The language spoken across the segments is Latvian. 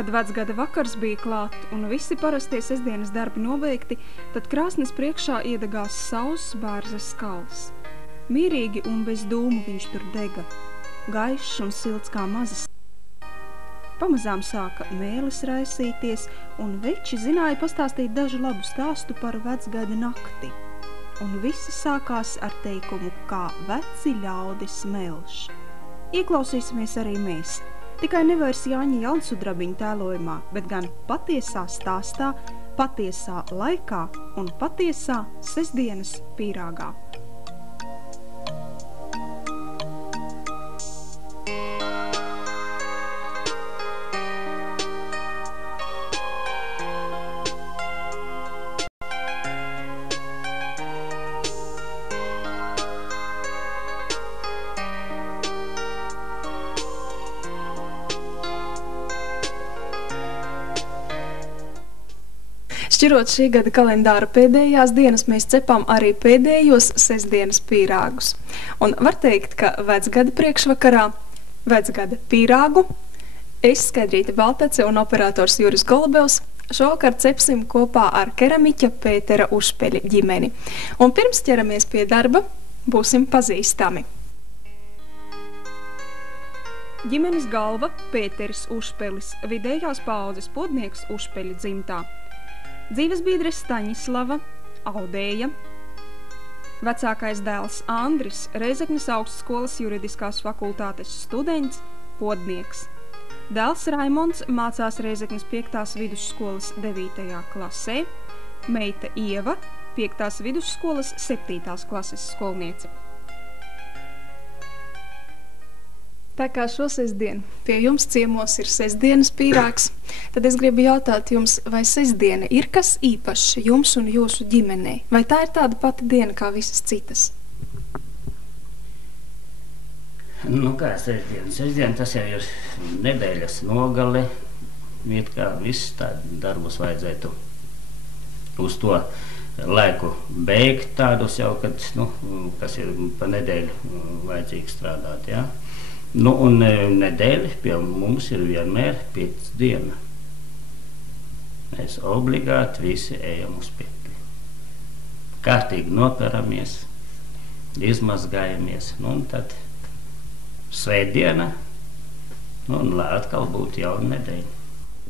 Kad vecgada vakars bija klāt un visi parastie sestdienas darbi noveikti, tad krāsnes priekšā iedegās sauss bārzes skals. Mierīgi un bez dūmu viņš tur dega, gaišs un silts kā mazas. Pamazām sāka mēlis raisīties, un veči zināja pastāstīt dažu labu stāstu par vecgada nakti. Un visi sākās ar teikumu, kā veci ļaudis melš. Ieklausīsimies arī mēs. Tikai nevairs Jāņa Jaunsudrabiņa tēlojumā, bet gan patiesā stāstā, patiesā laikā un patiesā sestdienas pīrāgā. Šķirot šī gada kalendāra pēdējās dienas, mēs cepām arī pēdējos sestdienas pīrāgus. Un var teikt, ka vecgada priekšvakarā, vecgada pīrāgu, es, Skaidrīte Baltace un operators Juris Golubevs, šovakar cepsim kopā ar keramiķa Pētera Ušpeļa ģimeni. Un pirms ķeramies pie darba, būsim pazīstami. Ģimenes galva Pēteris Ušpelis, vidējās paaudzes podnieks Ušpeļa dzimtā. Dzīvesbiedres Staņislava, Audēja, vecākais dēls Andris, Rēzeknes augstskolas juridiskās fakultātes students, podnieks. Dēls Raimonds mācās Rēzeknes 5. vidusskolas 9. klasē, meita Ieva, 5. vidusskolas 7. klases skolniece. Tā kā šo sestdienu pie jums ciemos ir sestdienas pīrāgs, tad es gribu jautāt jums, vai sestdiena ir kas īpašs jums un jūsu ģimenei? Vai tā ir tāda pati diena kā visas citas? Nu kā sestdiena? Sestdiena tas jau ir nedēļas nogale, it kā viss tādi darbus vajadzētu uz to laiku beigt tādus jau, kad, kas ir pa nedēļu vajadzīgi strādāt, jā. Nu, un nedēļa pie mums ir vienmēr pēcdiena. Mēs obligāti visi ejam uz pēkli. Kārtīgi noperamies, izmazgājamies, un tad svētdiena, un lai atkal būtu jauna nedēļa.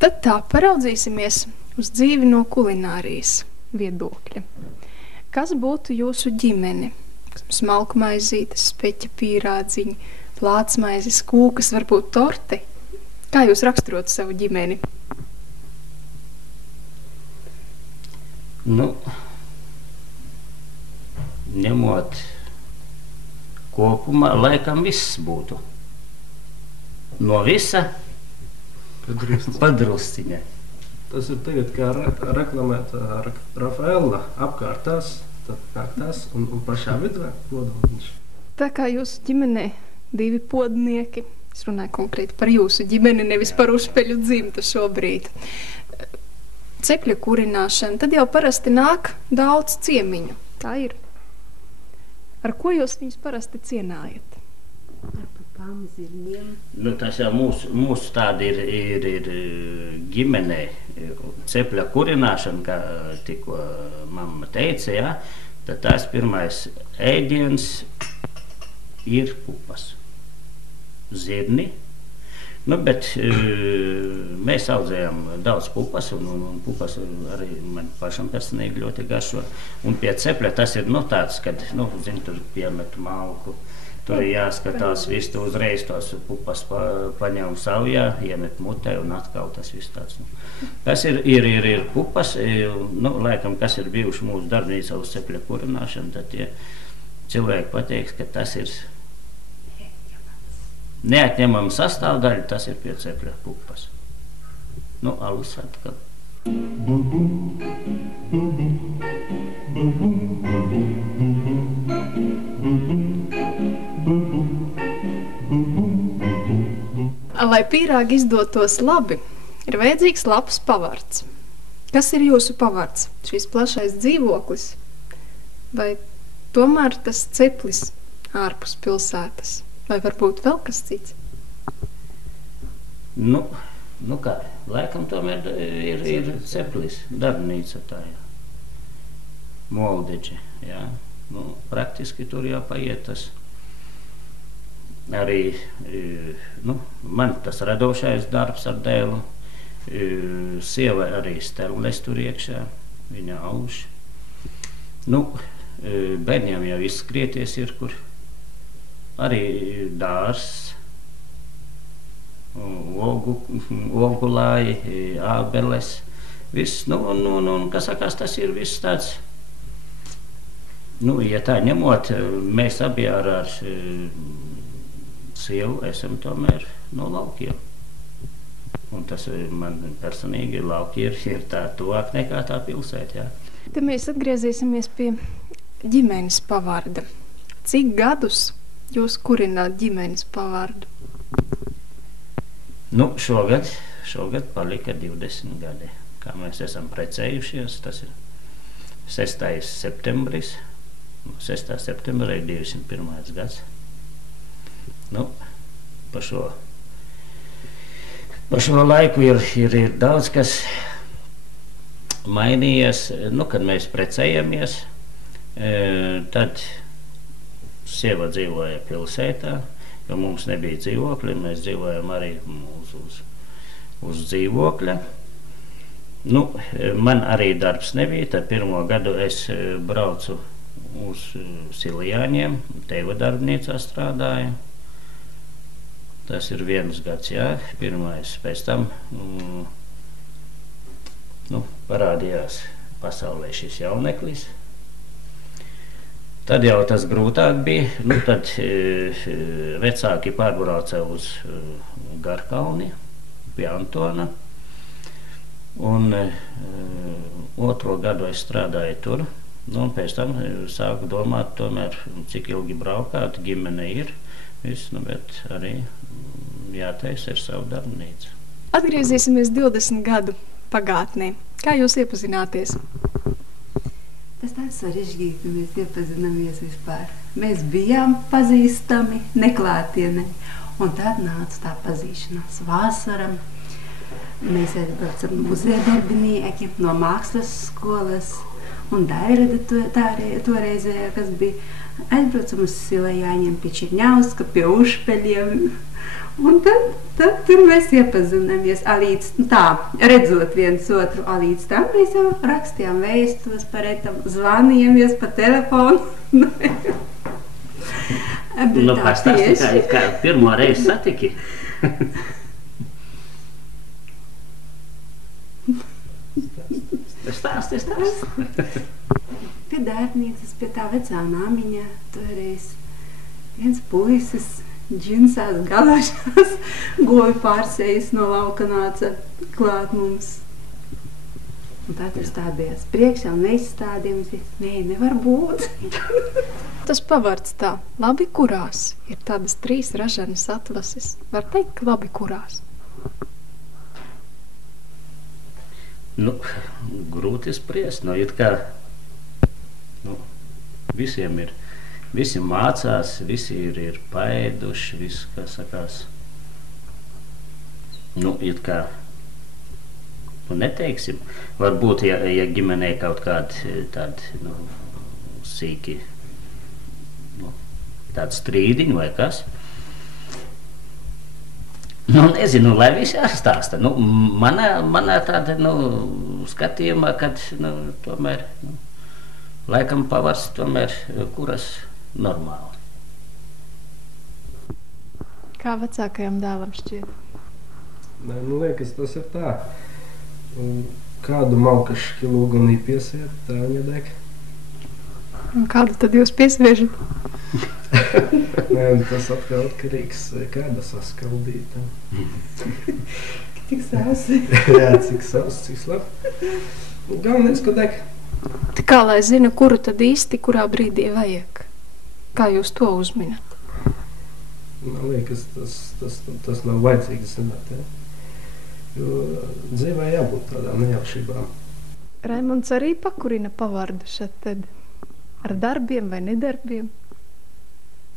Tad tā paraudzīsimies uz dzīvi no kulinārijas viedokļa. Kas būtu jūsu ģimene? Smalku maizītes, speķa pīrādziņi, plātsmaizes, kūkas, varbūt torte. Kā jūs raksturotu savu ģimeni? Nu, ņemot kopumā, laikam viss būtu. No visa padrusciņa. Tas ir tagad kā reklamēt Rafaela apkārtās, un pašā vidū kodoliņš. Tā kā jūsu ģimenē 2 podnieki, es runāju konkrēti par jūsu ģimeni, nevis par Ušpeļu dzimtu šobrīd. Cepļa kurināšana, tad jau parasti nāk daudz ciemiņu. Tā ir. Ar ko jūs viņus parasti cienājat? Ar papām, zirņiem. Nu, tas jau mūsu tāda ir ģimenē. Cepļa kurināšana, kā tikko mamma teica, jā, tad tās pirmais ēdiens ir pupas. Zirni, bet mēs audzējam daudz pupas, un pupas arī man pašam personīgi ļoti garšo. Un pie cepļa tas ir tāds, kad, tur piemet malku, tur ir jāskatās, viss tu uzreiz tos pupas paņem savjā, iemet mutē, un atkal tas viss tāds. Tas ir pupas, laikam, kas ir bijuši mūsu darbnīca uz cepļa kurināšanu, tad tie cilvēki pateiks, ka tas ir neatņemama sastāvdaļa, tas ir pie cepļa pupas. Alus atkal. Lai pīrāgi izdotos labi, ir vajadzīgs labs pavards. Kas ir jūsu pavards? Šis plašais dzīvoklis? Vai tomēr tas ceplis ārpus pilsētas? Vai varbūt vēl kas cits? Nu kā, laikam tomēr ir ceplis, darbnīca tā, jā. Moldeģi, jā. Nu, praktiski tur jāpaiet tas. Arī, nu, man tas radošais darbs ar dēlu. Sieva arī sterles tur iekšā, viņa auž. Nu, bērņiem jau izskrieties ir, kur arī dārs, ogulāji, ābeles, viss, nu, un, kas sakās, tas ir viss tāds. Nu, ja tā ņemot, mēs abi ar sievu esam tomēr no laukiem. Un tas man personīgi lauki ir tā tuvāk nekā tā pilsēta, jā. Te mēs atgriezīsimies pie ģimenes pavārda. Cik gadus jūs kurināt ģimenes pavārdu? Nu, šogad palika 20 gadi, kā mēs esam precējušies. Tas ir 6. septembris. 6. septembrī 201. gads. Nu, pa šo laiku ir daudz kas mainījies. Nu, kad mēs precējamies, tad sieva dzīvoja pilsētā, jo mums nebija dzīvokļi, mēs dzīvojam arī uz dzīvokļa. Nu, man arī darbs nebija, tad pirmo gadu es braucu uz Siljāņiem, tēva darbnīcā strādāju. Tas ir 1 gads, jā, pirmais, pēc tam parādījās pasaulē šis jauneklis. Tad jau tas grūtāk bija, nu tad vecāki pārbrauca uz Garkalni, pie Antona, un 2. gadu es strādāju tur. Nu, un pēc tam sāku domāt, tomēr, cik ilgi braukāt, ģimene ir, viss, nu, bet arī jātaisa ir savu darbnīcu. Atgriezīsimies 20 gadu pagātnē. Kā jūs iepazināties? Tas tāds sarežģīti, ka mēs iepazināmies vispār. Mēs bijām pazīstami neklātienē, un tad nāca tā pazīšanās vasaram. Mēs aizbraucam muzeja darbinieki no mākslas skolas, un Dairada toreizējā, kas bija, aizbraucam uz Siljāņiem pie Čirņauska, pie Ušpeļiem. Un tad tur mēs iepazināmies, līdz tā, redzot viens otru, līdz tam mēs jau rakstījām vēstos par etam, zvanījāmies pa telefonu. Nu, pastāsti, kā pirmo reizi satiki. Stāsti. Pie darbnīcas, pie tā vecā namiņa, toreiz viens puisis džinsās galošās, govi pārsējis no lauka nāca klāt mums. Un tā tur stādījās priekšā un neizstādījums. Nē, nevar būt. Tas pavārds tā, labi kurās, ir tādas 3 raženas atlases. Var teikt, ka labi kurās. Nu, grūti spriest, nu, it kā, nu, visiem ir, visi mācās, visi ir paēduši, viss, kā sakās. Nu, it kā, nu, neteiksim, varbūt, ja ģimenē kaut kādi tādi, nu, sīki, nu, tādi strīdiņi vai kas. Nu, nezinu, lai visi stāsta. Nu, manā tāda, nu, skatījumā, kad, nu, tomēr, nu, laikam pavars tomēr kuras normāli. Kā vecākajam dēlam šķiet? Nē, nu, liekas, tas ir tā. Kādu malka škilu ugunī piesiet, tā viņa deg. Un kādu tad jūs piesviežat? Nē, tas atkal atkarīgs, kāda saskaldīta. Tik sausi. Jā, cik sausi, cik slabi. Galvenais, ka deg. Tā kā lai zina, kuru tad īsti, kurā brīdī vajag? Kā jūs to uzminat? Man liekas, tas nav vajadzīgs zināt, ja? Jo dzīvē jābūt tādām nejaušībām. Raimonds arī pakurina pavārdu šeit tad? Ar darbiem vai nedarbiem?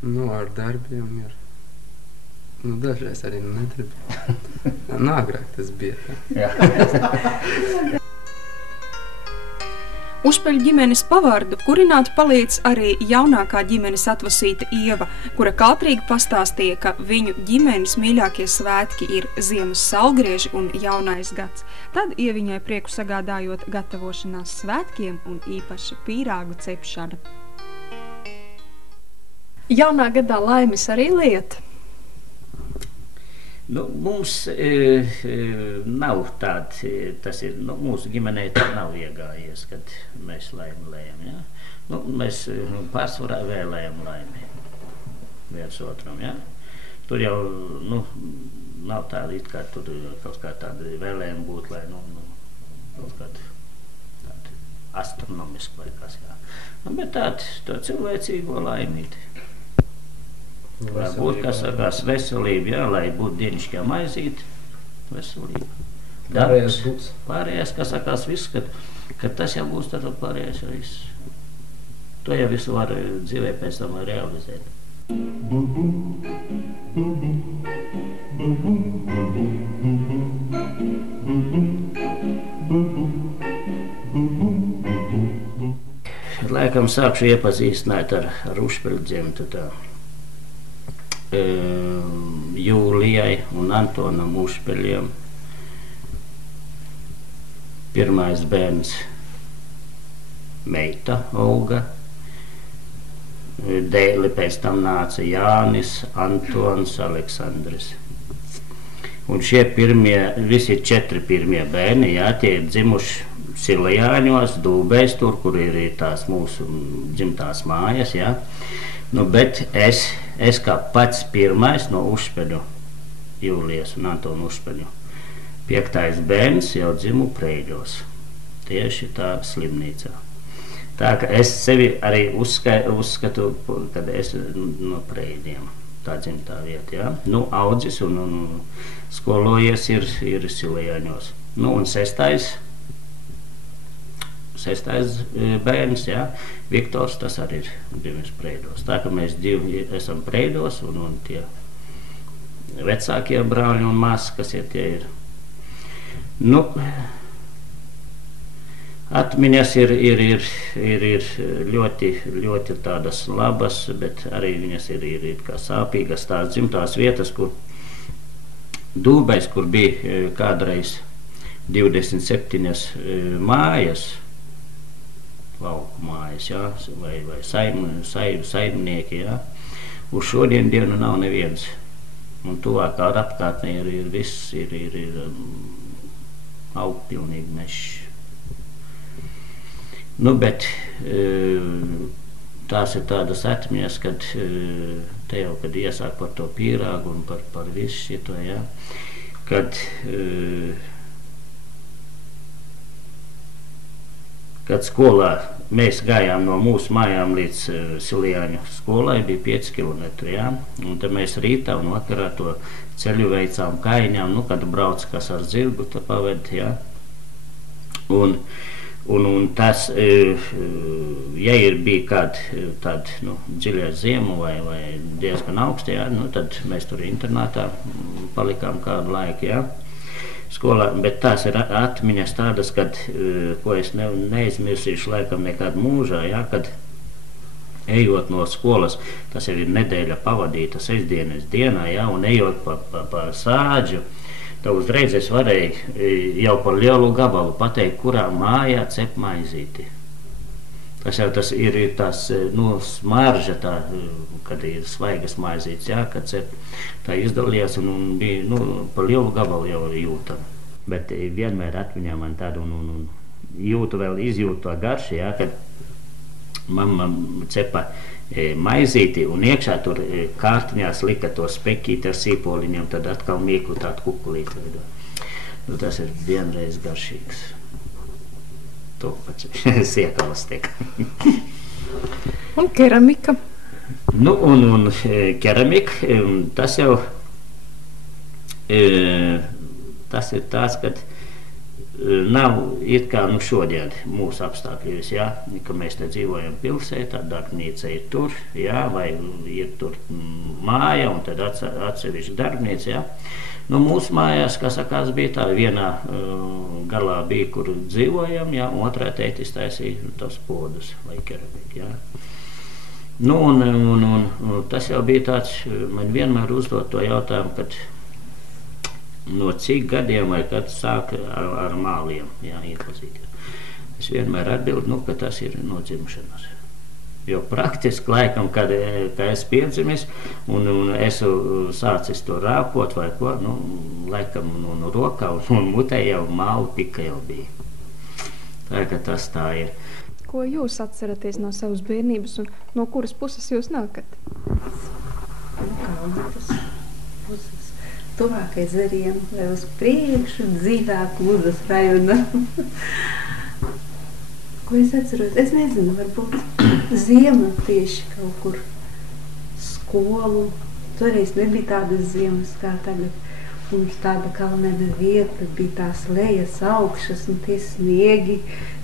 Nu, ar darbiem ir. Nu, dažreiz arī netribi. Agrāk tas bija. Užpeļu ģimenes pavārdu kurināt palīdz arī jaunākā ģimenes atvasīta Ieva, kura kautrīgi pastāstīja, ka viņu ģimenes mīļākie svētki ir ziemas saulgrieži un jaunais gads. Tad Ieviņai prieku sagādājot gatavošanās svētkiem un īpaši pīrāgu cepšana. Jaunā gadā laimes arī lieta? Nu, mums nav tādi, tas ir, nu, mūsu ģimenei tā nav iegājies, kad mēs laimi lējam, ja? Nu, mēs pārsvarā vēlējam laimi viens otram, ja? Tur jau, nu, nav tāda it kā tur kaut kā tāda vēlējuma būt, lai, nu, kaut kāda tāda astronomiska vai kas, jā. Nu, bet tāda cilvēcīgo laimīti. Lai būtu, kā sakās, veselība, jā, lai būtu dienišķā maizīte, veselība. Darbs, pārējais, kā sakās, viss, kad tas jau būs, tad pārējais viss. To jau visu var dzīvē pēc tam realizēt. Laikam sākšu iepazīstināt ar Užpeļu dzimtu tā. Jūlijai un Antonam Užpeļiem. Pirmais bērns meita Olga. Dēli pēc tam nāca Jānis, Antons, Aleksandris. Un šie pirmie, visi 4 pirmie bērni, jā, tie ir dzimuši Silajāņos, Dūbēs, tur, kur ir tās mūsu dzimtās mājas, jā. Nu, bet es kā pats pirmais no Užpeļu, Jūlijas un Antona Užpeļu, 5. bērns jau dzimu Preļos, tieši tā slimnīcā. Tā ka es sevi arī uzskatu, kad es no Preļiem, tā dzimtā vieta, jā. Nu, audzis un skolojies ir Silajāņos. Nu, un 6. bērns, jā, Viktors, tas arī ir dzimis Preļos. Tā ka mēs 2 esam Preļos un tie vecākie brāļi un māsas, kas tie ir. Nu, atmiņas ir ļoti tādas labas, bet arī viņas ir kā sāpīgas tās dzimtās vietas, kur Dūbēs, kur bija kādreiz 27 mājas, lauku mājas, jā, vai saimnieki, jā. Uz šodien dienu nav neviens. Un tuvākā apkārtnē ir viss, ir augpilnīgi mežs. Nu, bet tās ir tādas atmiņas, kad te jau, kad iesāk par to pīrāgu un par visu šito, jā, kad skolā mēs gājām no mūsu mājām līdz Silajāņu skolai, bija 5 kilometri, jā, un tad mēs rītā un vakarā to ceļu veicām kaiņām, nu, kad brauc kas ar zirgu, tad paved, jā, un tas, ja bija kāda nu, dziļā ziema vai diezgan augsta, jā, nu, tad mēs tur internātā palikām kādu laiku, jā, skolā, bet tās ir atmiņas tādas, ko es neizmirsīšu laikam nekad mūžā, jā, kad ejot no skolas, tas jau ir nedēļa pavadīta sestdienas dienā, jā, un ejot pa sāģu, tad uzreiz es varēju jau par lielu gabalu pateikt, kurā mājā cep maizīti. Tas jau tas ir tās, nu, smarža, tā, kad ir svaigas maizītes, jā, kad cep, tā izdalījās un bija, nu, par lielu gabalu jau jūtam. Bet vienmēr atmiņā man tādu un jūtu vēl izjūtu to garšu, jā, kad mamma cepa maizīti un iekšā tur kārtiņās lika to spekīti ar sīpoliņiem, tad atkal mīklu tādu kukulīti veido. Nu, tas ir vienreiz garšīgs. To pats siekavas tiek. Un keramika? Nu, un keramika, tas jau, tas ir tāds, kad nav it kā šodien mūsu apstākļos, jā, ka mēs te dzīvojam pilsētā, darbnīca ir tur, jā, vai ir tur māja un tad atsevišķi darbnīca, jā. Mūsu mājās, kā sakās, bija tā, vienā galā bija, kur dzīvojam, jā, otrā tētis taisīja tos podus vai keramiku, jā. Un tas jau bija tāds, man vienmēr uzdot to jautājumu, kad no cik gadiem vai kad sāk ar māliem, jā, iepazīt. Es vienmēr atbildu, ka tas ir no dzimšanas. Jo praktiski laikam, kad es piedzimis un esmu sācis to rāpot vai ko, laikam no rokā un mutē jau mālu pika jau bija. Tā ka tas tā ir. Ko jūs atceraties no savas bērnības un no kuras puses jūs nākat? Kalnatas puses. Tuvākais Zariem, vai uz priekšu, dzīvāk Ludas rajona. Ko es atceros? Es nezinu, varbūt ziema tieši kaut kur skolu. Toreiz nebija tādas ziemas kā tagad. Mums tāda kalnēda vieta, bija tās lejas augšas un tie sniegi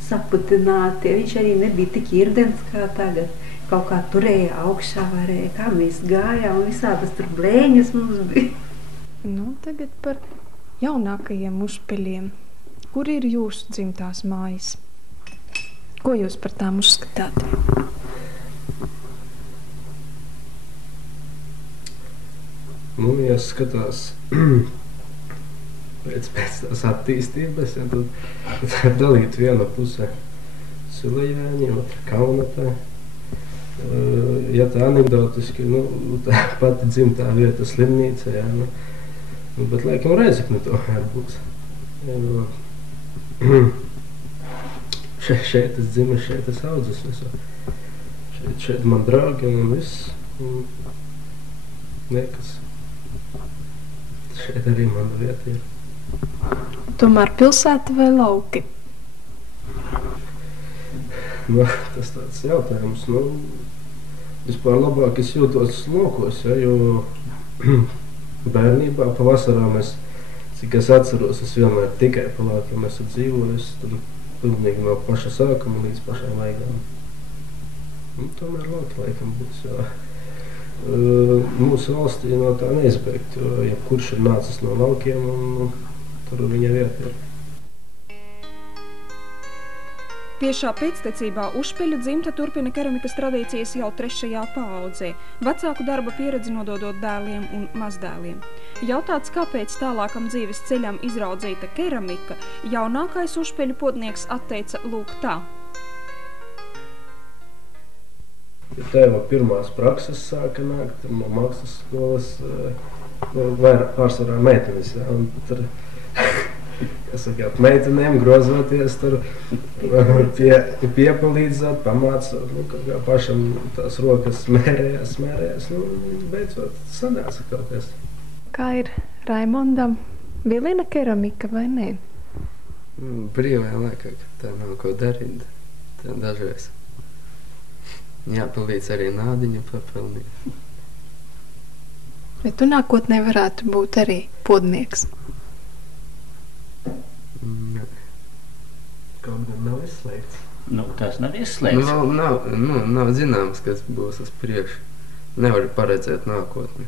saputināti. Viņš arī nebija tik irdens kā tagad. Kaut kā turēja augšā varēja, kā mēs gājām, visādas tur blēņas mums bija. Tagad par jaunākajiem Uzpeļiem. Kur ir jūsu dzimtās mājas? Ko jūs par tām uzskatāt? Ja skatās pēc tās attīstības, ja, tad dalīt viena pusē Silajāņi, otra Kaunatā. Ja tā anekdotiski, tā pati dzimtā vieta slimnīca, jā, bet laikam Rēzekne tomēr būs. Šeit es dzimu, šeit es audzes visu. Šeit man draugi un viss. Nekas. Šeit arī mana vieta ir. Tomēr pilsēta vai lauki? Tas tāds jautājums. Vispār labāk es jūtos lokos, ja, jo bērnībā pavasarā mēs, cik es atceros, es vienmēr tikai pa laukiem esmu dzīvojis, tur pilnīgi no paša sākuma līdz pašām vaigām. Tomēr lauki laikam būs, jo mūsu valstī no tā neizbēgt, jo jebkurš ir nācis no laukiem un tur viņa vieta ir. Tiešā pēctecībā Uzpeļu dzimta turpina keramikas tradīcijas jau 3. paaudzē, vecāku darba pieredzi nododot dēliem un mazdēliem. Jautāts, kāpēc tālākam dzīves ceļam izraudzīta keramika, jaunākais Uzpeļu podnieks atteica lūk tā. Ja tēva pirmās prakses sāka nākt, no mākslas skolas, pārsvarā meitenes, ja, un tur ap meitenēm grozoties, tur piepalīdzot, pamācot, kā pašam tās rokas smērējās, beidzot sanāca kaut kas. Kā ir Raimondam? Vilina keramika vai nē? Brīvajā laikā, ka tā nav ko darīt, tā dažreiz. Jāpalīdz arī nādiņu papelnīt. Bet tu nākotnē varētu būt arī podnieks? Kaut gan nav izslēgts. Tas nav izslēgts. Nav zināms, kas būs uz priekšu. Nevar paredzēt nākotni.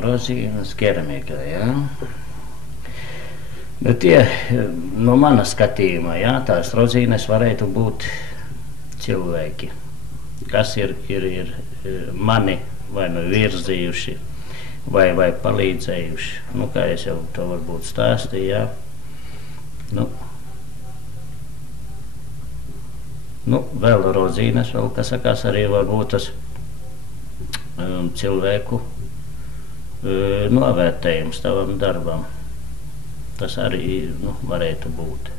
Rozīnas keramika, jā. Bet tie, no mana skatījuma, jā, tās rozīnes varētu būt cilvēki, kas ir mani vai virzījuši, vai palīdzējuši. Kā es jau to varbūt stāstīju, jā. Vēl rozīnes, vēl, kas sakās, arī varbūt tas cilvēku novērtējums tavam darbam. Tas arī varētu būt.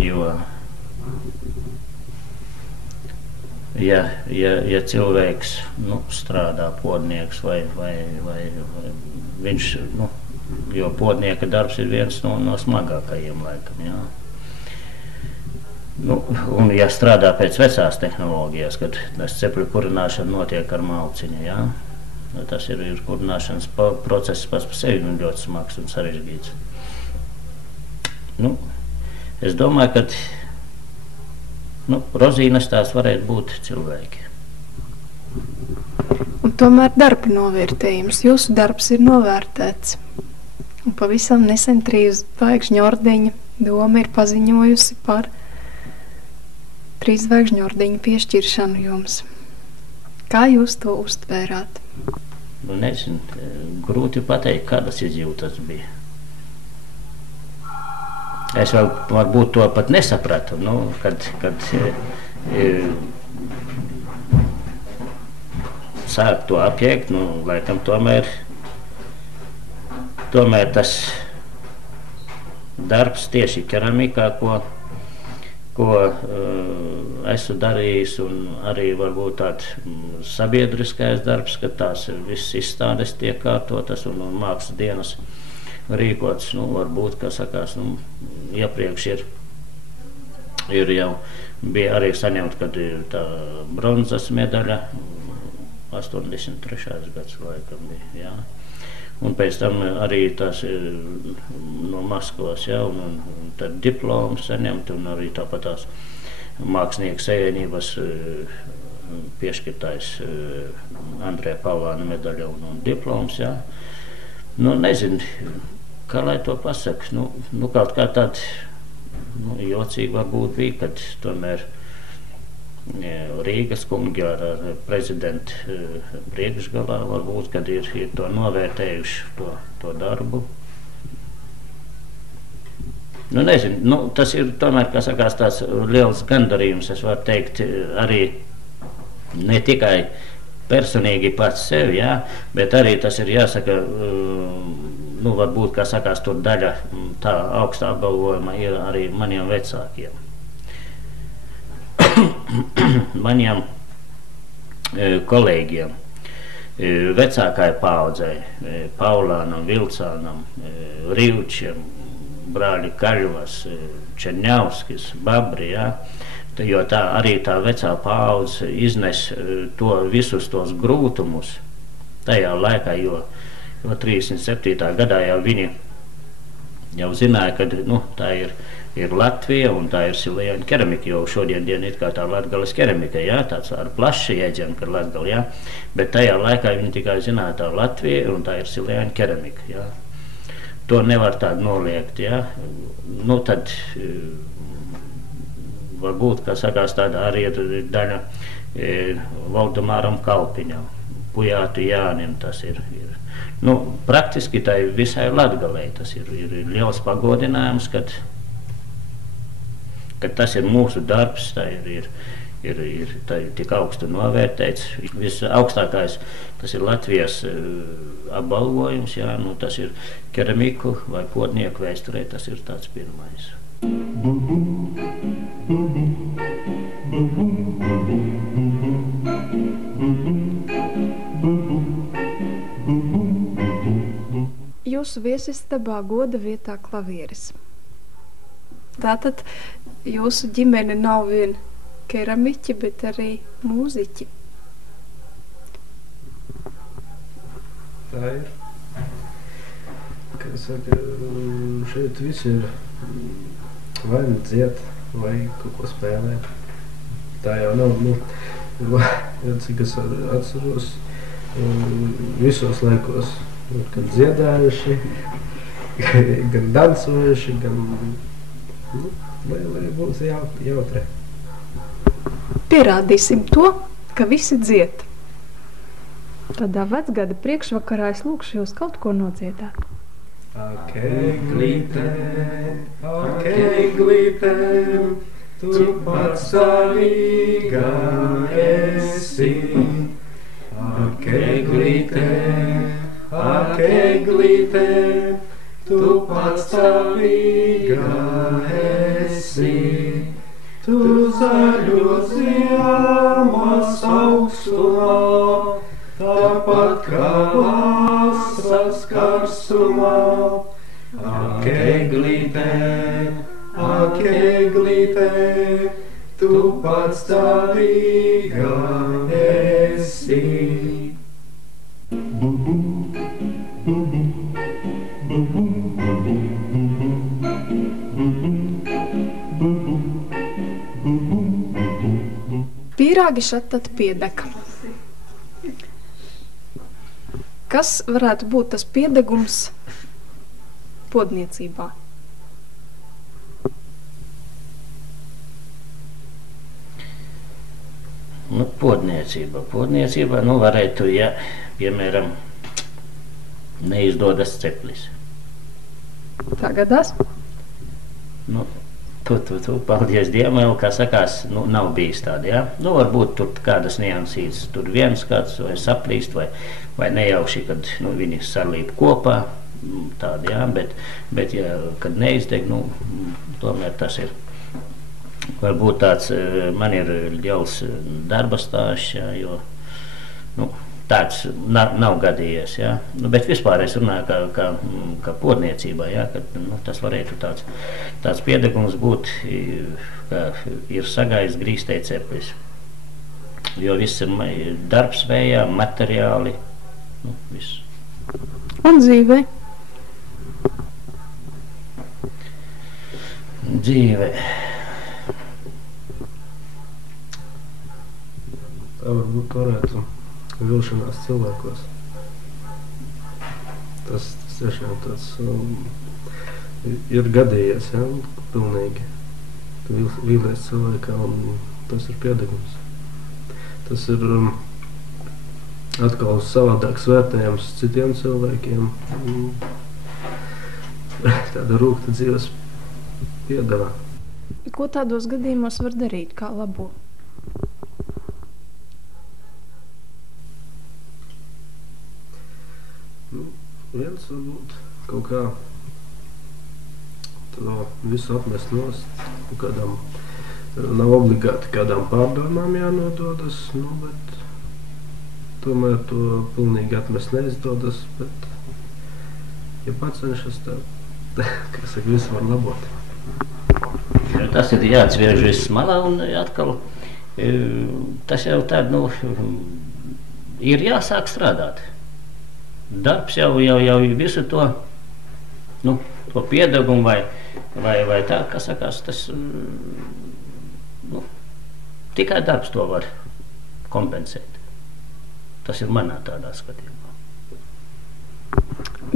Jo ja cilvēks strādā podnieks vai viņš, jo podnieka darbs ir viens no smagākajiem laikam, jā. Nu, un ja strādā pēc vecās tehnoloģijas, kad tas cepļu kurināšana notiek ar malciņu, jā, tas ir kurināšanas process pats par sevi ļoti smags un sarežģīts. Nu, es domāju, ka rozīnes tās varētu būt cilvēki. Un tomēr darba novērtējums. Jūsu darbs ir novērtēts. Un pavisam nesen 3 zvaigžņu ordeņa doma ir paziņojusi par 3 zvaigžņu ordeņu piešķiršanu jums. Kā jūs to uztvērāt? Nu, nezinu, grūti pateikt, kādas izjūtas bija. Es vēl varbūt to pat nesapratu, kad sāk to apjēgt, laikam tomēr tas darbs tieši keramikā, ko esmu darījis, un arī varbūt tāds sabiedriskais darbs, ka tās visas izstādes tiek kārtotas un mākslas dienas rīkots, varbūt, kā sakās, iepriekš ir jau bija arī saņemt, kad ir tā bronzas medaļa, 83. gads laikam bija, jā. Un pēc tam arī tās no Maskavas, jā, un tad diplomu saņemt, un arī tāpat tās mākslinieku savienības piešķirtais Andreja Pavlāna medaļa un diploms, jā. Nezinu, kā lai to pasaka, kaut kā tāda jocīgi varbūt bija, kad tomēr Rīgas kungi ar prezidentu priekšgalā varbūt, kad ir to novērtējuši to darbu. Nezinu, tas ir tomēr, kā sakās, tāds liels gandarījums, es varu teikt, arī ne tikai personīgi pats sevi, jā, bet arī tas ir jāsaka, varbūt, kā sakās, tur daļa tā augstā apbalvojuma ir arī maniem vecākiem. Maniem kolēģiem, vecākai paaudzei, Paulānam, Vilcānam, Rivčiem, brāļi Kaļvas, Čerņauskis, Babri, jā, jo arī tā vecā paudze iznes visus tos grūtumus tajā laikā, jo 37. gadā jau viņi jau zināja, ka tā ir Latvija un tā ir Silēna keramika, jo šodien ir kā tā Latgales keramika, jā, tāds ar plašu iedzienu, ka Latgali, jā, bet tajā laikā viņi tikai zināja tā Latvija un tā ir Silēna keramika, jā. To nevar tādu noliegt, jā. Tad varbūt, kā sakās, tāda arī ir daļa Valdemāram Kalpiņam, Pujātu Jānim, tas ir. Praktiski tai visai Latgalei tas ir liels pagodinājums, kad tas ir mūsu darbs, tā ir tik augstu novērtēts. Visaugstākais tas ir Latvijas apbalvojums, jā, tas ir keramiku vai kodnieku vēsturē, tas ir tāds pirmais. Jūsu viesistabā goda vietā klavieris. Tātad jūsu ģimene nav vien keramiķi, bet arī mūziķi. Tā ir. Kā saka, šeit visi ir vai dzied, vai kaut ko spēlē. Tā jau nav, cik es atceros, visos laikos, gan dziedājuši, gan dansojuši, gan, lai būs jautri. Pierādīsim to, ka visi dzied. Tādā vecgada priekšvakarā es lūkšu jūs kaut ko nodziedāt. Ak, eglīte, tu patstāvīga esi. Ak, eglīte, tu patstāvīga esi. Tu zaļo ziemas augstumā, tāpat kā vasaras karstumā. Ak, eglīte, ak eglīte, tu patstāvīga esi. Pīrāgi šat tad piedeg. Kas varētu būt tas piedegums podniecībā? Nu, podniecība, nu, varētu, ja, piemēram, neizdodas ceplis. Tā gadās? Nu, tu, paldies Dievam, jau, kā sakās, nu, nav bijis tādi, jā. Nu, varbūt tur kādas niansītas, tur viens kāds vai saplīst, vai nejauši, kad, nu, viņi salīp kopā, tādi, jā, bet ja, kad neizdeg, nu, tomēr tas ir. Varbūt tāds, man ir liels darba stāsts, jā, jo, nu, tāds nav gadījies, jā. Nu, bet vispār es runāju kā podniecībā, jā, ka, nu, tas varētu tāds piedegums būt, ka ir sagājis grīstē ceplis. Jo viss ir darbs vējā, materiāli, nu, viss. Un dzīvē? Dzīvē. Tā varbūt varētu vilšanās cilvēkos. Tas tiešām tāds ir gadījies, ja, pilnīgi. Tu vīlies cilvēkā un tas ir piedegums. Tas ir atkal savādāks vērtējums citiem cilvēkiem. Tāda rūgta dzīves piedevā. Ko tādos gadījumos var darīt, kā labo? Viens varbūt kaut kā to visu atmest nost, kādām, nav obligāti kādām pārdomām jānododas, nu, bet tomēr to pilnīgi atmest neizdodas, bet ja pacenšas tā, kā saka, visu var labot. Tas ir jāatsviež viss malā un atkal tas jau tād, nu, ir jāsāk strādāt. Darbs jau visu to, nu, to piedegumu vai tā, kā sakās, tas, nu, tikai darbs to var kompensēt. Tas ir manā tādā skatījumā.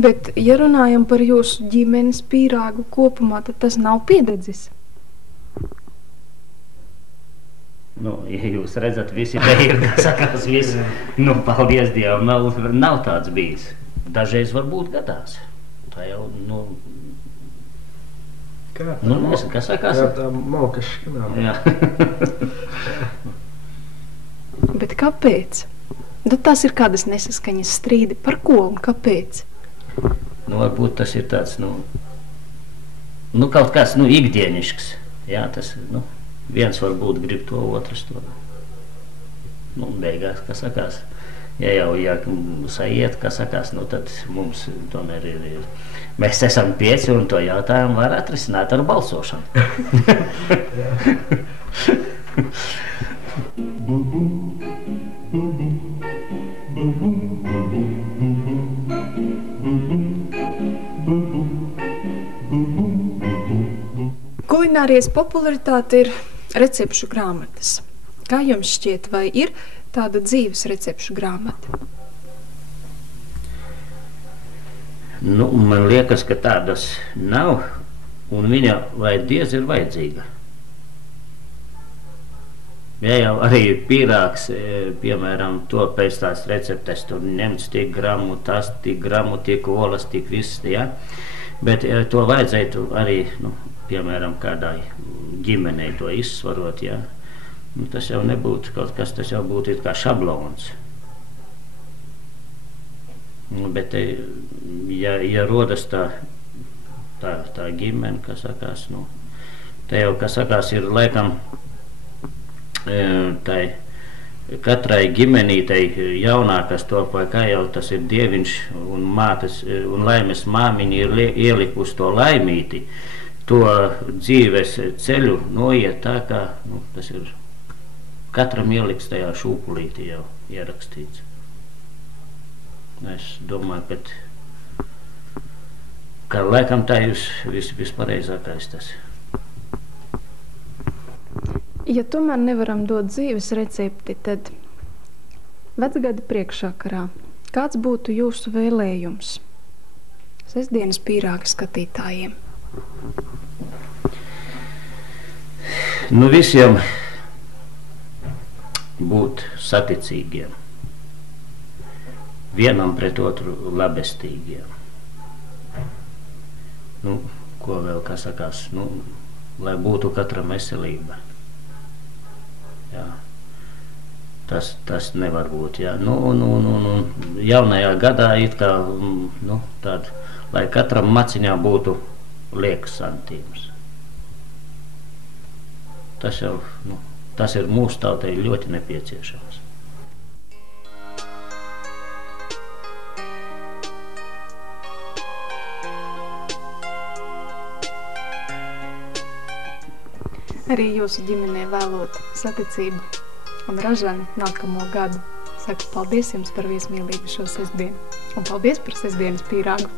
Bet, ja runājam par jūsu ģimenes pīrāgu kopumā, tad tas nav piededzis? Nu, ja jūs redzat, visi te ir, kā sakās, visi, nu, paldies Dievam, nav tāds bijis. Dažreiz varbūt gadās. Tā jau, nu, nezinu, kā sakās. Kā tā malka škanām. Jā. Bet kāpēc? Nu, tas ir kādas nesaskaņas strīdi. Par ko un kāpēc? Nu, varbūt tas ir tāds, nu, kaut kāds, nu, ikdienišks. Jā, tas, nu, viens varbūt grib to, otrs to. Nu, beigās, kā sakās, ja jau saiet, kā sakās, nu, tad mums tomēr ir. Mēs esam 5 un to jautājumu var atrisināt ar balsošanu. Kulinārijas popularitāte ir recepšu grāmatas. Kā jums šķiet, vai ir tāda dzīves recepšu grāmata? Nu, man liekas, ka tādas nav, un viņa vai diez ir vajadzīga. Ja jau arī pīrāgs, piemēram, to pēc tās receptes, tur ņemts tik gramu, tas tik gramu, tik olas, tik viss, ja? Bet to vajadzētu arī, nu, piemēram, kādai ģimenei to izsvarot, ja? Nu, tas jau nebūtu kaut kas, tas jau būtu it kā šablons. Bet, ja rodas tā ģimene, kas sakās, nu, te jau, kas sakās, ir laikam tai katrai ģimenītei jaunākas top, vai kā jau tas ir dieviņš un mātes, un laimes māmiņi ir ielikusi to laimīti, to dzīves ceļu noiet tā, kā tas ir katram ieliks tajā šūpulītī jau ierakstīts. Es domāju, ka laikam tā ir vispareizākais tas. Ja tomēr nevaram dot dzīves recepti, tad vecgada priekšsakarā kāds būtu jūsu vēlējums sestdienas pīrāga skatītājiem? Nu, visiem būt saticīgiem, vienam pret otru labestīgiem. Nu, ko vēl, kā sakās, lai būtu katram veselība. Jā. Tas nevar būt, jā. Jaunajā gadā it kā, tād, lai katram maciņā būtu liekas santīms. Tas jau, tas ir mūsu tautai ļoti nepieciešams. Arī jūsu ģimenē vēlot saticību un ražanu nākamo gadu. Saku paldies jums par viesmīlību šo sestdienu un paldies par sestdienas pīrāgu.